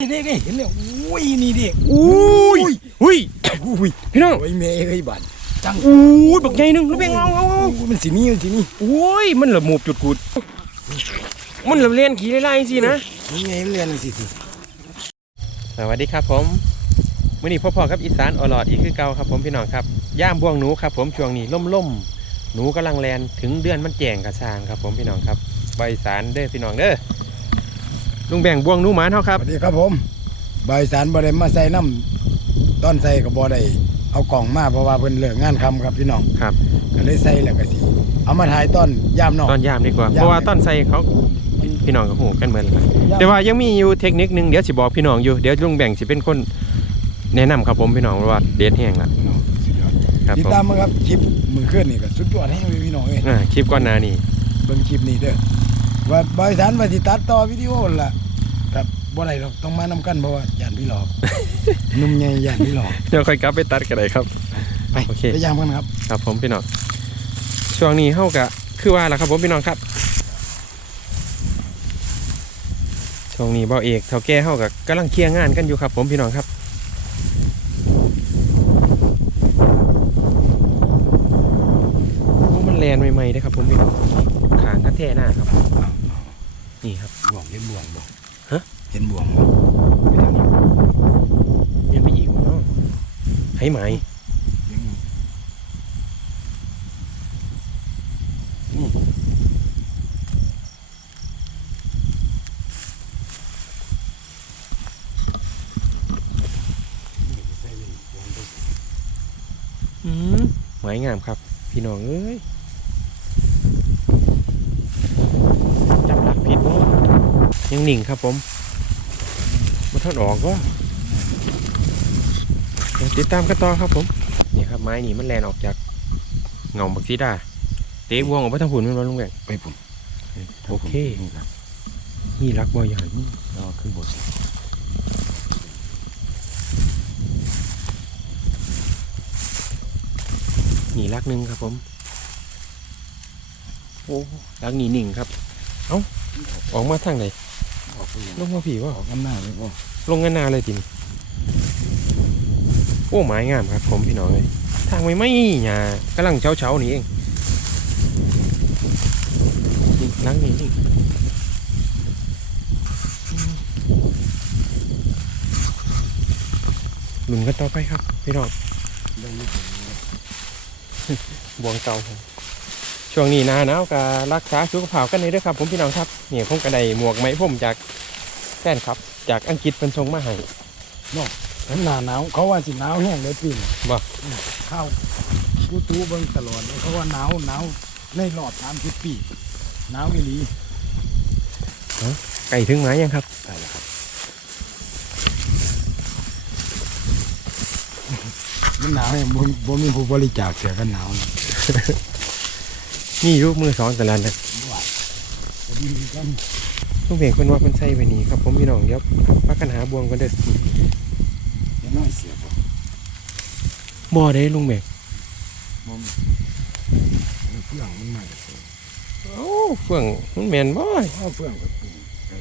นี่เด็กเห็นแล้วอุ้ยนี่เด็กอุ้ยอุ้ยอุ้ยพี่น้องโอ้ยแม่เอ้ยบัดจังอุ้ยบักใหญ่หนึงลูกเบงเอาเอาเอาอุ้ยมันสิมีมันสิมีอุ้ยมันเหลือหมูบจุดกูดมันเหลือเลียนขี่ไล่ๆสินะนี่ไงมันเรียนสิสิสวัสดีครับผมมื่อนี้พ่อๆครับอีสานออลอดอีกคือเก่าครับผมพี่น้องครับย่ามบ่วงหนูครับผมช่วงนี้ล่มๆหนูกำลังแลนถึงเดือนมันแจงกระซางครับผมพี่น้องครับใบสารเด้อพี่น้องเด้อ ลุงแบ่งบ่วงหนูหมานเท่าคสรับ วัสดีครับผมบายสารบ่ได้มาใส่น้ำตอนใส่ก็บ่ได้เอากล่องมาเพราะว่าเพิ่นเลิกงานค่ำครับพี่น้องครับ ก็เลยใส่แล้วก็สิเอามาถ่ายตอนยามนอก ตอนยามดีกว่า ยาม เพราะว่าตอนใส่เขาพี่น้องก็หูกันเหมือนกันแต่ว่ายังมีอยู่เทคนิคนึงเดี๋ยวสิบอกพี่น้องอยู่เดี๋ยวลุงแบ่งสิเป็นคนแนะนำครับผมพี่น้องว่าเด็ดแห้งละพี่น้องสุดยอดครับติดผมตามมาครับคลิปมือเคลื่อนนี่ก็สุดยอดให้เลยพี่น้องเอ้ยอ่าคลิปก่อนหน้านี้เบิ่งคลิปนี้เด้อว่าบายสารว่าสิตัดต่อวิดีโอนั่นล่ะครั บบ่ได้หรอกต้องมานำกันเพราะว่าย่านพี่หลอกหนุ่มใหญ่ย่านพี่หลอกเดี๋ยวค่อยกลับไปตัดกันเลยครับไปโอเคไปยามกันครับ ครับผมพี่น้องช่วงนี้เฮากะคือว่าล่ะครับผมพี่น้องครับช่วงนี้เบาเอกเท่าแก่เฮากะกำลังเคลียร์งานกันอยู่ครับ ผมพี่น้องครับโอ้มันแลนใหม่ๆเด้อครับผมพี่น้องขางกระแท่หน้าครับ นี่ครับบ่วงเห็นบ่วงบ่ฮะ เห็นบ่วงบ่ไปทางนี้เมียนไปอีกบ่เนาะให้ไหมอืมไม้งามครับ พี่น้องเอ้ยจับหลักผิดบ่ยังหนิ่งครับผม มาทอดออกก็เดี๋ยวติดตามกันต่อครับผมเนี่ยครับไม้นี่มันแลนออกจากเงาบักซีดาเตะวงออกไปทางหุ่นมันมาลุงแบงไปพุ่นโอเคนี่รักบ่ใหญ่รอขึ้นบนนี่รักหนึ่งครับผมโอ้รักนี่หนิ่งครับ เอ้าออกมาทางไหนออกไปยัง ลงมาผีว่าออกน้ำหน้าเลยบ่ลงกันนาเลยตินโอ้ไม้งามครับ ผมพี่น้องเลยทางไม่ไม่หยากำลังเช้าเช้าๆนี่เองนี่ล้างนี่นี่หลุนกันต่อไปครับ พี่น้องบวงเก่าผมช่วงนี้หนาหนาวก็รักษาสุขภาพกันเลยเด้วยครับ ผมพี่น้องครับนี่ผมกระไดหมวกไหมผมจาก แฟนครับ จากอังกฤษเป็นทรงมาให้น้ำหน้าหนาวเขาว่าสิหนาวแห้งเลยปีนบ่ข้าวกูตูเบิ่งตลอดเลยเขาว่าหนาวหนาวในรอบ30ปีหนาวอีหลีไก่ถึงไหมยังครับใช่แล้วครับมันหนาวแห้งบ่บ่มีผู้บริจาคเสียกันหนาวนะนี่ลูกมือสองแต่ละนะว่าพอดีกัน ลูกเพียงคนว่าคนใส่ไว้นี่ครับผมพี่น้องเดี๋ยวพักกันหาบวงกันเด้อจะน้อยเสียบ่บ่ได้ลุงเบกบ่มีเฟื่องมันมาจากไสโอ้เฟื่องมันแมนบ่เอาเฟื่องกับปูใส่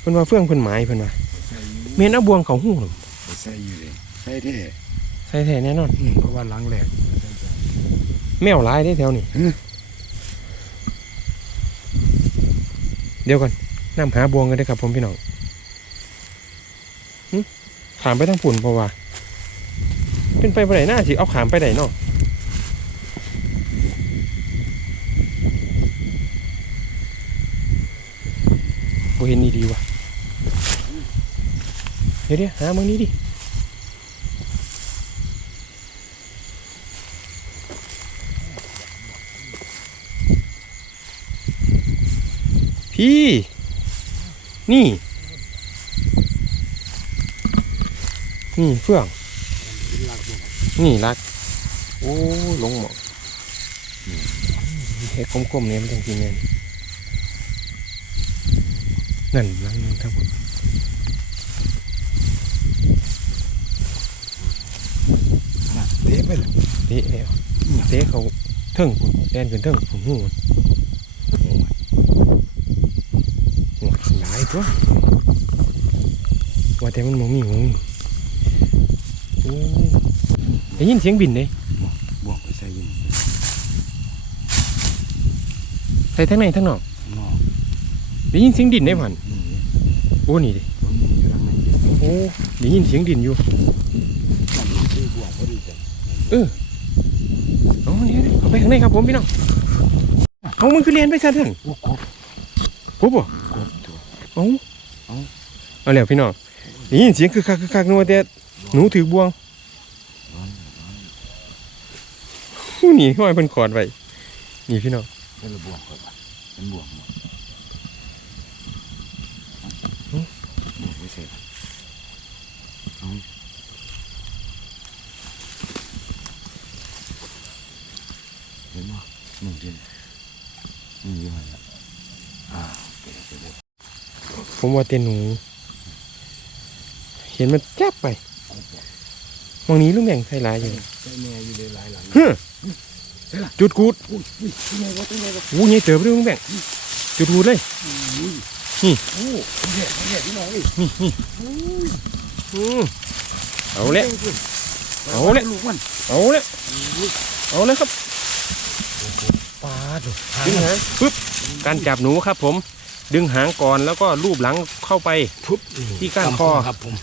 เพิ่นว่าเฟื่องเพิ่นหมายเพิ่นว่าใส่อยู่แม่นเอาบวงเขาหู้หรอใส่อยู่เลยใส่แท้ใส่แท้แน่นอนอืมเพราะว่าหลังแรกแมวหลายได้แถวนี้ อืม เดี๋ยวก่อนนำหาบวงกันเด้ครับผมพี่น้องขามไปทางปุ่นเพราะว่า เป็นไปบ่ได้น่าสิเอาขามไปได้เนาะบ่เห็นนี่ดีวะเดี๋ยวเดี๋ยวหาเมืองนี้ดิ พี่ นี่ นี่เฟื่อง นี่รัก โอ้ลงหมอกเฮ็ดกลมๆเนี่ยมันจังกินเนี่ยนั่นลังนึงทั้งหมดน่ะเตะไปเลยเตะแล้วเตะเขาเทิงพุ่นแดนขึ้นเทิงผมหู มันโอ้ยหลายตัวแต่มันบ่มีหูโอ้ได้ยินเสียงบินเลยบวกไปใส่ยินใส่ทั้งในทั้งนอกนอกได้ยินเสียงดินได้ผ่านนี่โอ้นี่ดิผมมีอยู่ข้างในโอ้ได้ยินเสียงดินอยู่มันคือบวกพอดีจ้ะเอาเนี่ยเอาไปข้างในครับผมพี่น้องเอามันคือเรียนไปซะเถอะโอ้กบปุ๊บบ่กบตัว เอาเอาเอาแล้วพี่น้องได้ยินเสียงคือคักคือคักนัวแต่หนูถือบ่วงหูนี่ห้อยเพิ่นขอดไว้นี่พี่น้องเป็นระบวงก่อนเป็นบวกหมดบวกไม่ใช่เอาเห็นบ่หนึ่งเดือนหนึ่งเดือนละอ่าเปลี่ยนไปเลย ผมว่าแต่หนู เห็นมันจับไปมองนี้ลุงแบ่งใส่หลายอยู่ใช่แม่อยู่ในหลายหลังเฮ้อจุดกูดอุ้ยอุ้ยที่ไหนวะที่ไหนวะอู้ยายเติบเรื่องลุงแบ่งจุดกูดเลยอุ้ยนี่โอ้เด็ดเด็ดพี่น้องเอ้ยนี่นี่อุ้ยอืมเอาละเอาละลูกมันเอาละเอาละครับปลาดุดึงหางปึ๊บการจับหนูครับผม ดึงหางก่อนแล้วก็ลูบหลังเข้าไป ทุบที่ก้านคอ ครับผม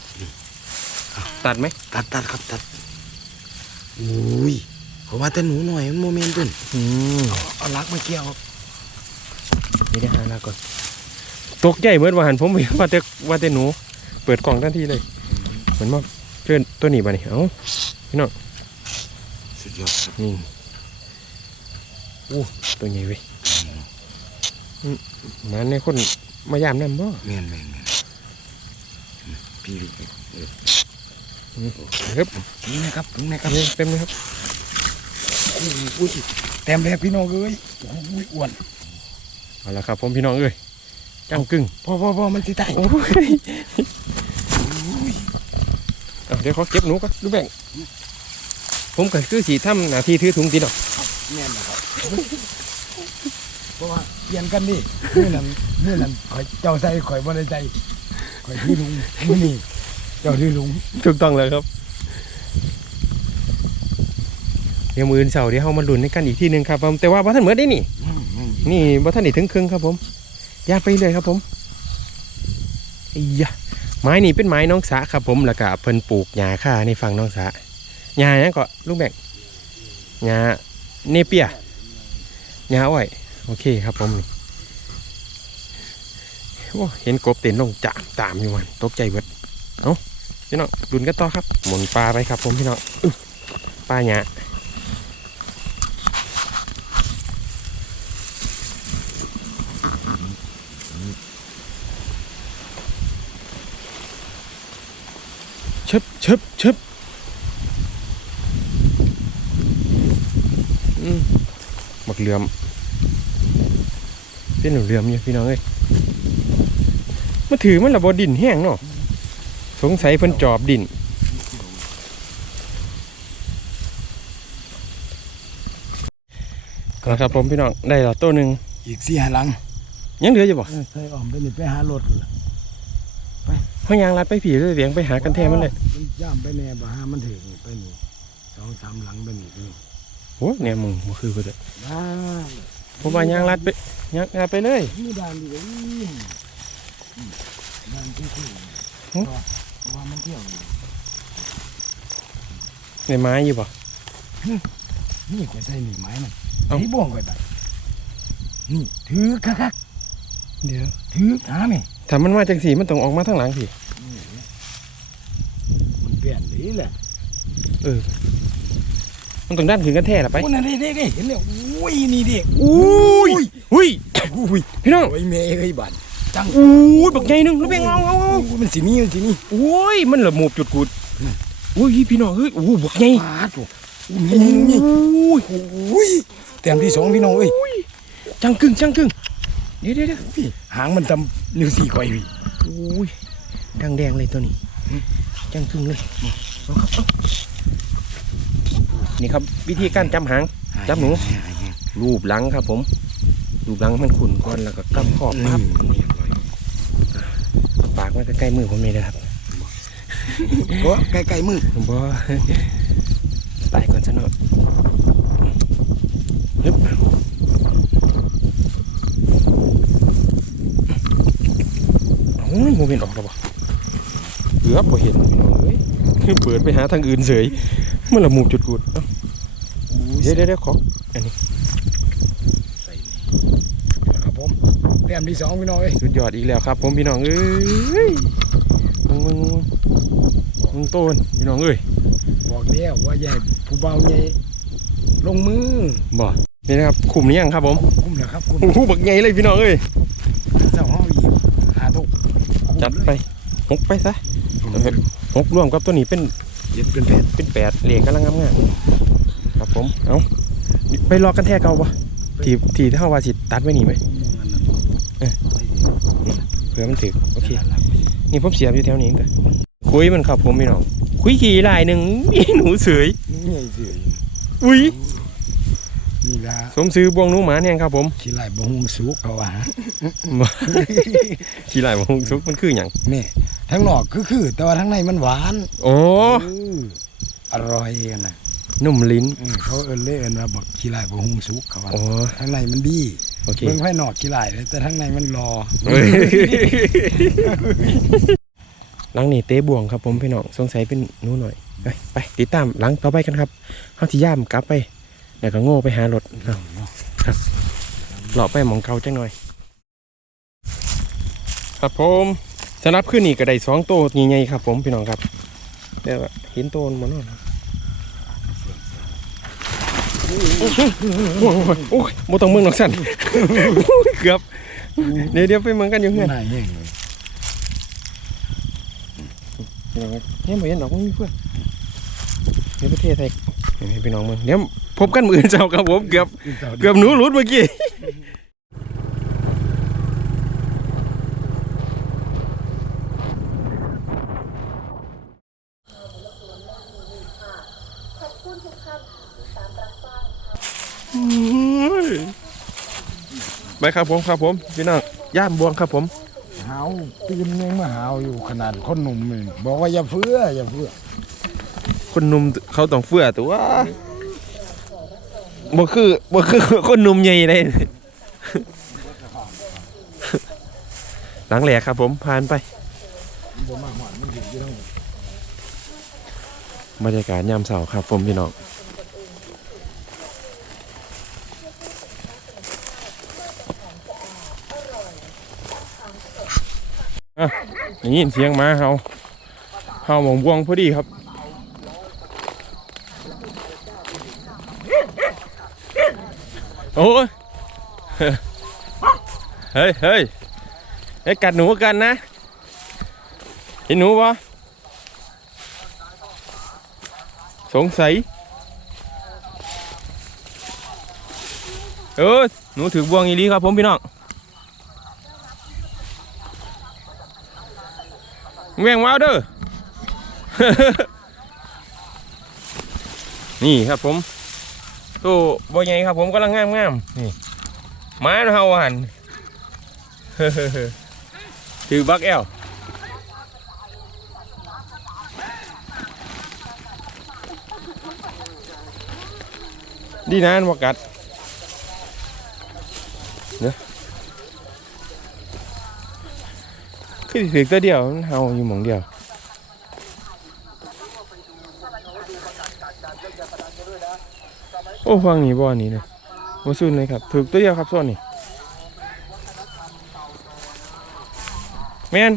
ตัดไหมตัดตัดครับตัดอุ้ยผมว่าแต่หนูหน่อยมันโมเมนต์ต้นอืมเอาลักมาเกี่ยวครับนี่ได้หาลาก่อน ตกใจเหมือนว่าหันผมไปว่าแต่ว่าแต่หนู เปิดกล่องทันทีเลย เหมือนว่าเพื่อนตัวนี้บ่นี่เอ้าสุดยอดครับนี่โอ้ตัวใหญ่เว้ย อืมหมันในคนมายามน้ำบ่เมียนเมียนเมียนพี่พี่เออครับนี่นะครับถึงนะครับนี่เต็มเลยครับอุ้ยเต็มเลยพี่น้องเอ้ยอุ้ยอ้วนเอาละครับ ผมพี่น้องเอ้ยจังกึ่งพ่อพ่อพ่อมันสิตายโอ้ยเอาเดี๋ยวเขาเก็บหนูก่อนดูแบ่งผมก็คือสีทำหน้าที่ถือถุงตีดอกแม่นนะครับเพราะว่าเป ลี่ยนกันดิมื่อนั้นมื่อนั้นข่อยเจ้าใส่ข่อยบ่ได้ใส่ข่อยที่ลุงมื้อนี้เจ้าที่ลุงถูกต้องเลยครับ เดี๋ยวมืออนเสาร์เดี๋ยวเขามาลุ้นในกันอีกทีหนึ่งครับผมแต่ว่าบัท่านเหมือนได้นี่อืมอืมนี่บัท่านนี่ถึงครึ่งครับผมย่างไปเลยครับผมไอ้ยะไม้นี่เป็นไม้น้องสาครับผมแล้วก็เพิ่นปลูกหญ้าค่าในฝั่งน้องสาหญ้าหยังก็ลูกแบ่งหญ้าเนเปียหญ้าอ้อย โอเคครับผมนี่โอ้เห็นกบเต้นลงจามตามอยู่มันตกใจเบิดเอ้าพี่น้องดุนกันต่อครับ หมุนปลาไปครับผมพี่น้องปลาหญ้าชิบชิบชิบอืมหมักเหลือม เป็นเหลือมอยู่พี่น้องเอ้ยมาถือมันระบดินแห้งเนาะสงสัยเพิ่นจอบดินนะครับผมพี่น้องได้แล้วตัวหนึ่งอีกสี่หาหลัง ยังเหลืออยู่บ่เออใส่อ้อมไปนี่ไปหารถล่ะห้องยางรัดไปผีเลยเสียงไปหากันแท้มันเลยมันย่ามไปแน่บ่หามันถึงไปนี่สองสามหลังไปนี่นี่โอ้เนี่ยมึงมันคือก็ได้ได้ ผมว่ายางรัดไปยางรัดไปเลยนี่ด่านดีเลยอืมด่านที่ที่หึเพราะว่ามันเที่ยวอยู่ในไม้อยู่บ่นี่ข่อยใส่หนีไม้มันเอ้านี่บ่วงข่อยไปนี่ถือคักเดี๋ยวๆถือหาแม่ถ้ามันมาจากสีมันต้องออกมาทางหลังพี่มันเปลี่ยนเลยแหละเออมันต้องด้านขึ้นกันแท้ละไปโอ้นั่นเด้ๆๆเห็นแล้ว อุ้ยนี่ดิอุ้ยอุ้ยอุ้ยพี่น้องโอ้ยแม่เอ้ยบัดจังอุ้ยบักใหญ่หนึงแล้วเป็นเงาเงาเงาโอ้ยมันสิมีมันสิมีโอ้ยมันละหมูบจุดกูดอุ้ยพี่น้องเฮ้ยโอ้บักใหญ่ปาดโอ้ยนี่นี่อุ้ยอุ้ยเต็มที่สองพี่น้องเอ้ยจังกึ่งจังกึ่งเดี๋ยวเดี๋ยวเดี๋ยวพี่หางมันทำนิ้วสี่ข่อยพี่อุ้ยดังแดงเลยตัวนี้จังกึ่งเลยเอาครับเอานี่ครับวิธีการจำหางจับหนู รูปหลังครับ ผม รูปหลังมันขุนก่อนแล้วก็กำขอบนี่ปั๊บเรียบร้อยปากมันก็ใกล้มือผมนี่เลยครับโอ้ไกลๆมือบ่ไปก่อนซะหน่อยฮึบโอ้ยโมเป็นออกแล้วบ่เกือบบ่เห็นพี่น้องเอ้ยเปิดไปหาทางอื่นเฉยเมื่อละมุมจุดกูดเอ้าเดี๋ยวเดี๋ยวเดี๋ยวขอใส่นี่ครับผมแต้มที่สองพี่น้องเอ้ยสุดยอดอีกแล้วครับ ผมพี่น้องเอ้ยมึงมึงมึงโตนพี่น้องเอ้ยบอกแล้วว่าใหญ่ผู้เบาใหญ่ลงมือบ่นี่นะครับคุมหรือยังครับผมคุมแล้วครับคุมโอ้โหบักใหญ่เลยพี่น้องเอ้ยเจ้าห้องอีกหาทุกจัดไปหกไปซะหกรวมกับตัวนี้เป็นเจ็ดเป็นแปดเป็นแปดเหล็กกำลังงามๆครับผมเอาไปรอกันแท้เก่าปะทีทีเท่าว่าสิตัดไว้นี่ไหม ผื่อมันถึกโอเคนี่ผมเสียบอยู่แถวนี้เองแต่คุยมันครับผมพี่น้องคุยขี่ลายหนึ่งมีหนูเสยนี่ไงเสืออุ้ยนี่ละสมซื้อบวงหนูหมาเนี่ยครับผมขี้ไล่บ่ฮวงสุกเขาว่าขี่ลายบวงซุกมันคืออย่างนี่ทั้งนอกคือคือแต่ว่าทั้งในมันหวาน โอ้เอออร่อยกันนะนุ่มลิ้นเออเขาเอิ้นเลยเอิ้นว่าบักขี้ไล่บ่ฮวงสุกเขาว่าโอ้ทั้งในมันดี โอเคเบิ่งภายนอกขี้ไล่เลยแต่ทั้งในมันรอเฮ้ยหลังนี่เตะบ่วงครับผมพี่น้องสงสัยเป็นหนูหน่อยไปไปติดตามหลังต่อไปกันครับเฮาที่ย่ามกลับไปแล้วก็โง่ไปหารถเนาะครับเลาะไปหมองเก่าจังหน่อย ครับผมสำหรับขึ้นนี่ก็ได้สองโตวใหญ่ๆครับ ผมพี่น้องครับแต่ว่าเห็นโตนมันเนาะ โอ้ยโอ้ยโอ้ยบ่ต้องมึงหรอกสั่นเกือบเดี๋ยวเดี๋ยวไปเมืองกันอยู่เงี้ยหน้าแห้งเลยพี่น้องเนี่ยเห็นอกมึงมีเพื่อนในประเทศไทยเห็นไหมพี่น้องมึงเดี๋ยวพบกันมืออื่นเจ้าครับผมเกือบเกือบหนูหลุดเมื่อกี้ ไปครับผมครับผมพี่น้องย่ามบวงครับผมหาวตื่นยังมาหาวอยู่ขนาดคนหนุ่มนี่บอกว่าอย่าเฟื้ออย่าเฟื้อคนหนุ่มเขาต้องเฟื่อตัวบ่คือบ่คือคนหนุ่มใหญ่เลยหลังแหลกครับผมผ่านไปบ่มาหอดมันอยู่ที่ต้องบรรยากาศยามเสาร์ครับผมพี่น้อง อะได้ยินเสียงมาเฮาเฮาหมองบวงพอดีครับโอ้ยเฮ้ยเฮ้ยไอ้ยกัดหนูกันนะเห็นหนูปะสงสัยเออหนูถือบวงอีลีครับผมพี่น้อง แวงว้าวเด้อ นี่ครับผมตัวบใหญ่ครับผมกำลังงามงามนี่ไม้เฮาหันถือบักแอลดีนะอันบกัดเนอะ คือถือตัวเดียวมันเฮาอยู่หมองเดียวโอ้ฟังนี่บ่อนี้นะมาสู้เลยครับถือตัวเดียวครับส่วนนี้แมน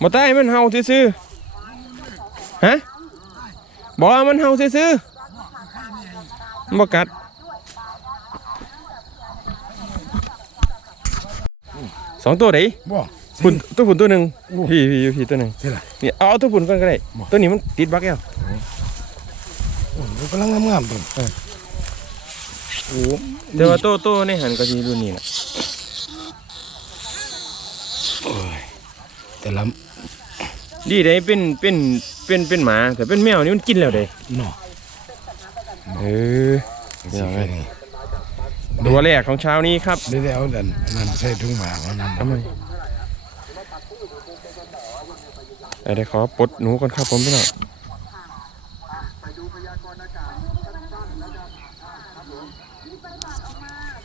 มาใต้มันเฮาซื่อฮะบอกว่ามันเฮาซื่อบ่กัด สองตัวไหนบ่ฝุ่นตัวฝุ่นตัวหนึ่งโอ้พี่พี่พี่ตัวหนึ่งใช่ล่ะนี่เอาเอาตัวฝุ่นก่อนก็ได้บ่ตัวนี้มันติดบักแก้วโอ้ยกำลังงามๆตัวโอ้แต่ว่าตัวตัวในหันก็สิรุ่นนี้แหละแต่ละดีได้เป็นเป็นเป็นเป็นหมาแต่เป็นแมวนี่มันกินแล้วเด้เนาะเออเอาไง ตัวแรกของเช้านี้ครับได้แล้วดันนั่นใส่ถุงหมาแล้วนั่นเอามาเดี๋ยวขอปลดหนูก่อนครับผมพี่น้อง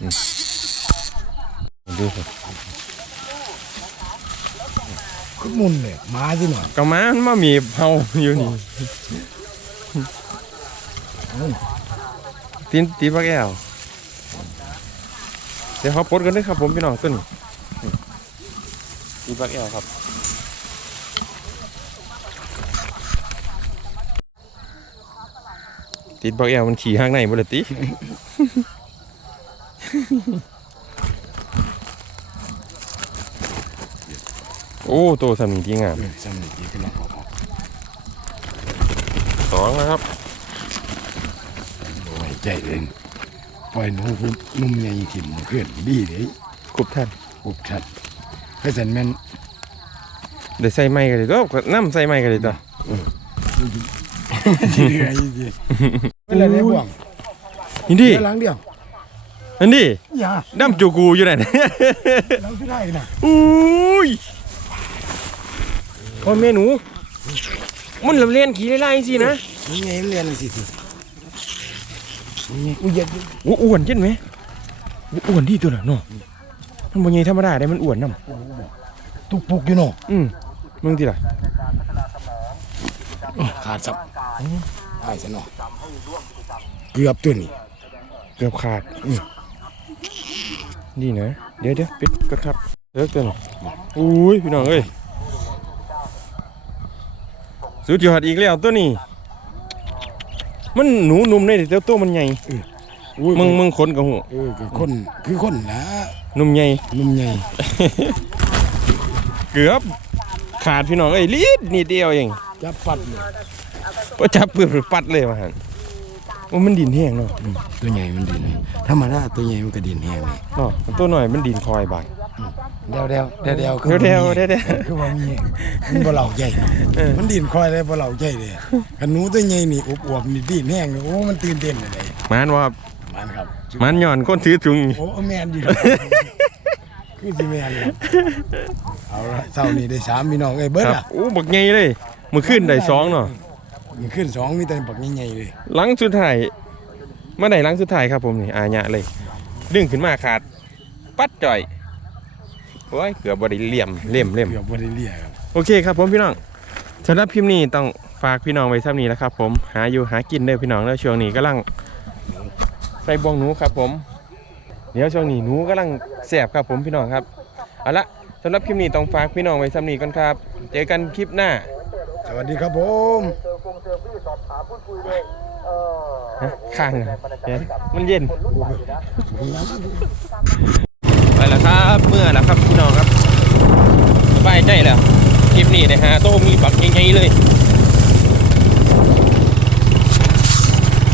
อืมดูสิขึ้นมุนเลยมาสิหน่อยก็มามันมามีเฮาอยู่นี่เอ้าตีนตีปักแอว เดี๋ยวเขาปลดกันด้วยครับผมพี่น้องต้นตีปักแอวครับติดปักแอวมันขี่ห้างในบ่ละติโอ้โตสามีที่งามเออสำนึกดีพี่น้องบอกสองนะครับบ่ไว้ใจเลยป ล่อยหนูพุ่นุ่มใหญ่ถิ่มเพื่อนดีเลยคุบท่านปุบชัดให้สันแม่นเดี๋ยวใส่ไม้กันเลยตัวก็น้ำใส่ไม้กันเลยตัวที่เหลืออีกทีเป็นไรได้บ่วงนี่ดิเดี๋ยวหลังเดียวนั่นดิอย่าน้ำจูกูอยู่ไหนหลังที่ได้น่ะอุ้ยพ่อแม่หนูมันลำเลียนขี่ไล่ๆสินะนี่ไงมันเรียนเลยสิทีนี่ไง อุ้ยอย่าโอ้อ้วนเช่นไหมโอ้อ้วนที่ตัวน่ะเนาะมันบ่ใหญ่ธรรมดาได้มันอ้วนน้ตุกปุกอยู่เนาะำอืมมึงที่ล่ะขาดสับไอ้ซะเนาะเกือบตัวนี้เกือบขาดอืมนี่นะ เดี๋ยวเดี๋ยวปิดก็ครับเลิกตัวหน่อยอุ้ยพี่น้องเอ้ยสุดยอดอีกแล้วตัวนี้ มันหนูหนุ่มเลยแต่ตัวมันใหญ่อุ้ยมึงมึงขนกับหูเออคือคนคือคนละหนุ่มใหญ่นุ่มใหญ่ เกือบขาดพี่น้องเอ้ยลีดนิดเดียวเองจับปัดเลยพอจับเปื้อนปัดเลยมาหันโอ้มันดินแห้งเนาะอืมตัวใหญ่มันดินธรรมดาตัวใหญ่มันก็ดินแห้งเลยเนาะตัวหน่อยมันดินคอยบาด เดียวเดียวเดียวเดียวเดี๋ยวเดี๋ยวเดี๋ยวเดี๋ยว คือว่ามีมันบ่เหล่าใหญ่เนาะเออมันดินคอยเลยบ่เหล่าใหญ่เลยคันหนูตัวใหญ่นี่อวบๆนี่ดินแห้งเลยโอ้มันตื่นเต้นเลยมันว่าครับมันครับมันหย่อนก้นถือถุงโอ้แมนอยู่คือสิแมนเลยเอาละเช้านี้ได้สามพี่น้องเอ้ยเบิดครับอะโอ้บักใหญ่เลยมือขึ้นได้สองเนาะมันขึ้นสองมีแต่บักใหญ่ๆเลยหลังสุดท้ายมาได้หลังสุดท้ายครับผมนี่อาญะเลย ดึงขึ้นมาขาด ปัดจ่อย โอ้ยเกือบบไดิเหลี่ยมเลี่ยมเลี่ยมเกือบบ่ได้เรียกครับโอเคครับผมพี่น้องสำหรับพิมพ์นี้ต้องฝากพี่น้องไว้ซ้ำนี้แล้วครับ ผมหาอยู่หากินเด้อพี่น้องแล้วช่วงนี้กำลังใส่บวงหนูครับ ผมเดี๋ยวช่วงนี้หนูกำลังแสบครับผมพี่น้องครับเอาละสำหรับคลิปนี้ต้องฝากพี่น้องไว้ซ้ำนี้กันครับ เจอกันคลิปหน้า สวัสดีครับผมฮะข้างอะเดี๋ยวมันเย็น ไปแล้วครับ เมื่อแล้วครับพี่น้องครับสบายใจแล้วคลิปนี้นะฮะโต้มีปักใหญ่ๆเลย